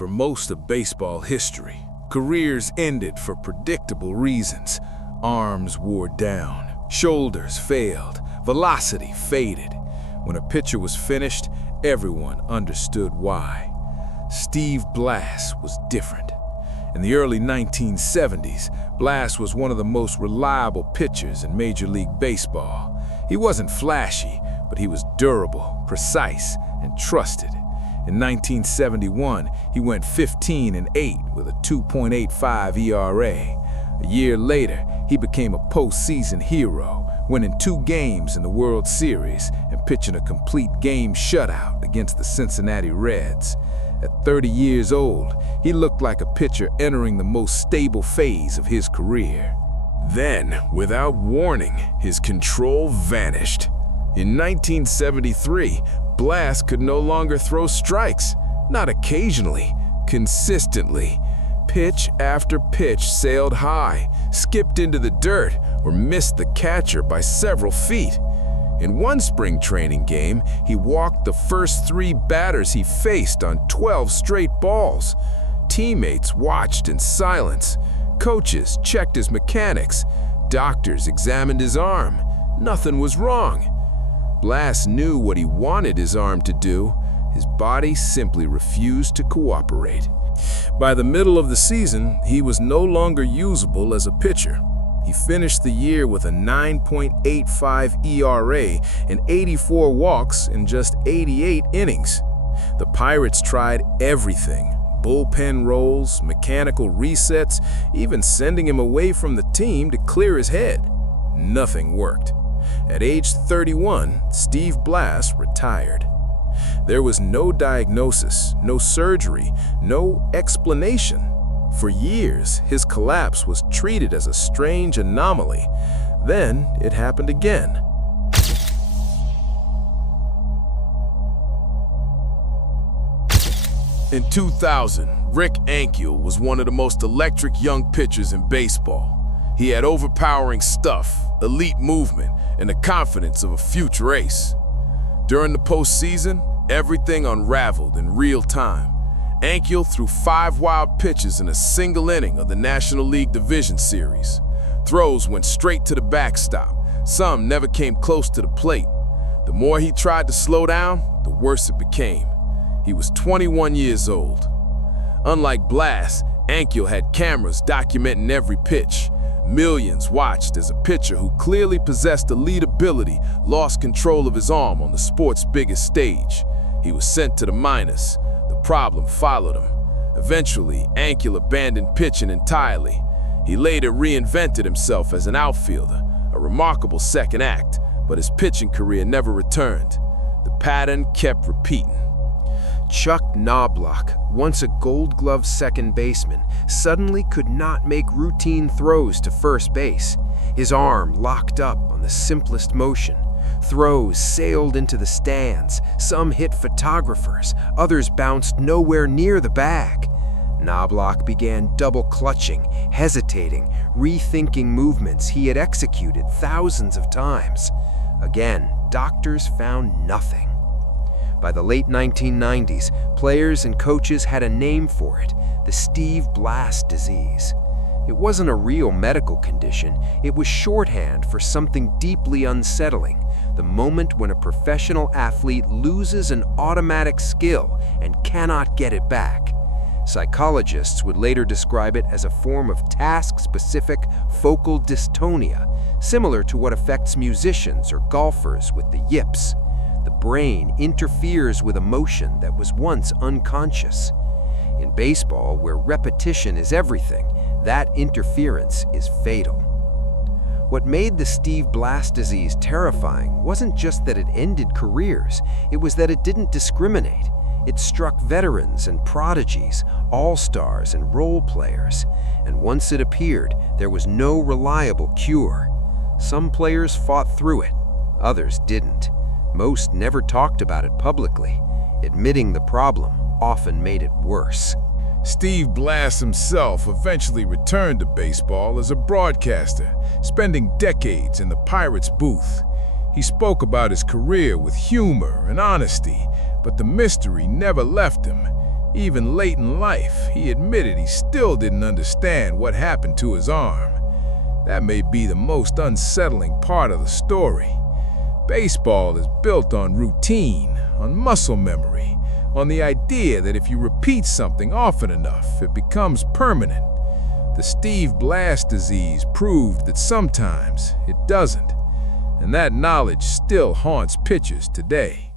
for most of baseball history. Careers ended for predictable reasons. Arms wore down, shoulders failed, velocity faded. When a pitcher was finished, everyone understood why. Steve Blass was different. In the early 1970s, Blass was one of the most reliable pitchers in Major League Baseball. He wasn't flashy, but he was durable, precise, and trusted. In 1971, he went 15-8 with a 2.85 ERA. A year later, he became a postseason hero, winning 2 games in the World Series and pitching a complete game shutout against the Cincinnati Reds. At 30 years old, he looked like a pitcher entering the most stable phase of his career. Then, without warning, his control vanished. In 1973, Blass could no longer throw strikes, not occasionally, consistently. Pitch after pitch sailed high, skipped into the dirt, or missed the catcher by several feet. In one spring training game, he walked the first 3 batters he faced on 12 straight balls. Teammates watched in silence. Coaches checked his mechanics. Doctors examined his arm. Nothing was wrong. Blass knew what he wanted his arm to do. His body simply refused to cooperate. By the middle of the season, he was no longer usable as a pitcher. He finished the year with a 9.85 ERA and 84 walks in just 88 innings. The Pirates tried everything: bullpen roles, mechanical resets, even sending him away from the team to clear his head. Nothing worked. At age 31, Steve Blass retired. There was no diagnosis, no surgery, no explanation. For years, his collapse was treated as a strange anomaly. Then it happened again. In 2000, Rick Ankiel was one of the most electric young pitchers in baseball. He had overpowering stuff, elite movement, and the confidence of a future ace. During the postseason, everything unraveled in real time. Ankiel threw 5 wild pitches in a single inning of the National League Division Series. Throws went straight to the backstop. Some never came close to the plate. The more he tried to slow down, the worse it became. He was 21 years old. Unlike Blass, Ankiel had cameras documenting every pitch. Millions watched as a pitcher who clearly possessed elite ability lost control of his arm on the sport's biggest stage. He was sent to the minors. The problem followed him. Eventually, Ankiel abandoned pitching entirely. He later reinvented himself as an outfielder, a remarkable second act, but his pitching career never returned. The pattern kept repeating. Chuck Knoblauch, once a Gold Glove second baseman, suddenly could not make routine throws to first base. His arm locked up on the simplest motion. Throws sailed into the stands. Some hit photographers. Others bounced nowhere near the bag. Knoblauch began double clutching, hesitating, rethinking movements he had executed thousands of times. Again, doctors found nothing. By the late 1990s, players and coaches had a name for it: the Steve Blass Disease. It wasn't a real medical condition. It was shorthand for something deeply unsettling: the moment when a professional athlete loses an automatic skill and cannot get it back. Psychologists would later describe it as a form of task-specific focal dystonia, similar to what affects musicians or golfers with the yips. The brain interferes with emotion that was once unconscious. In baseball, where repetition is everything, that interference is fatal. What made the Steve Blass Disease terrifying wasn't just that it ended careers, it was that it didn't discriminate. It struck veterans and prodigies, all-stars and role players. And once it appeared, there was no reliable cure. Some players fought through it, others didn't. Most never talked about it publicly. Admitting the problem often made it worse. Steve Blass himself eventually returned to baseball as a broadcaster, spending decades in the Pirates' booth. He spoke about his career with humor and honesty, but the mystery never left him. Even late in life, he admitted he still didn't understand what happened to his arm. That may be the most unsettling part of the story. Baseball is built on routine, on muscle memory, on the idea that if you repeat something often enough, it becomes permanent. The Steve Blass Disease proved that sometimes it doesn't, and that knowledge still haunts pitchers today.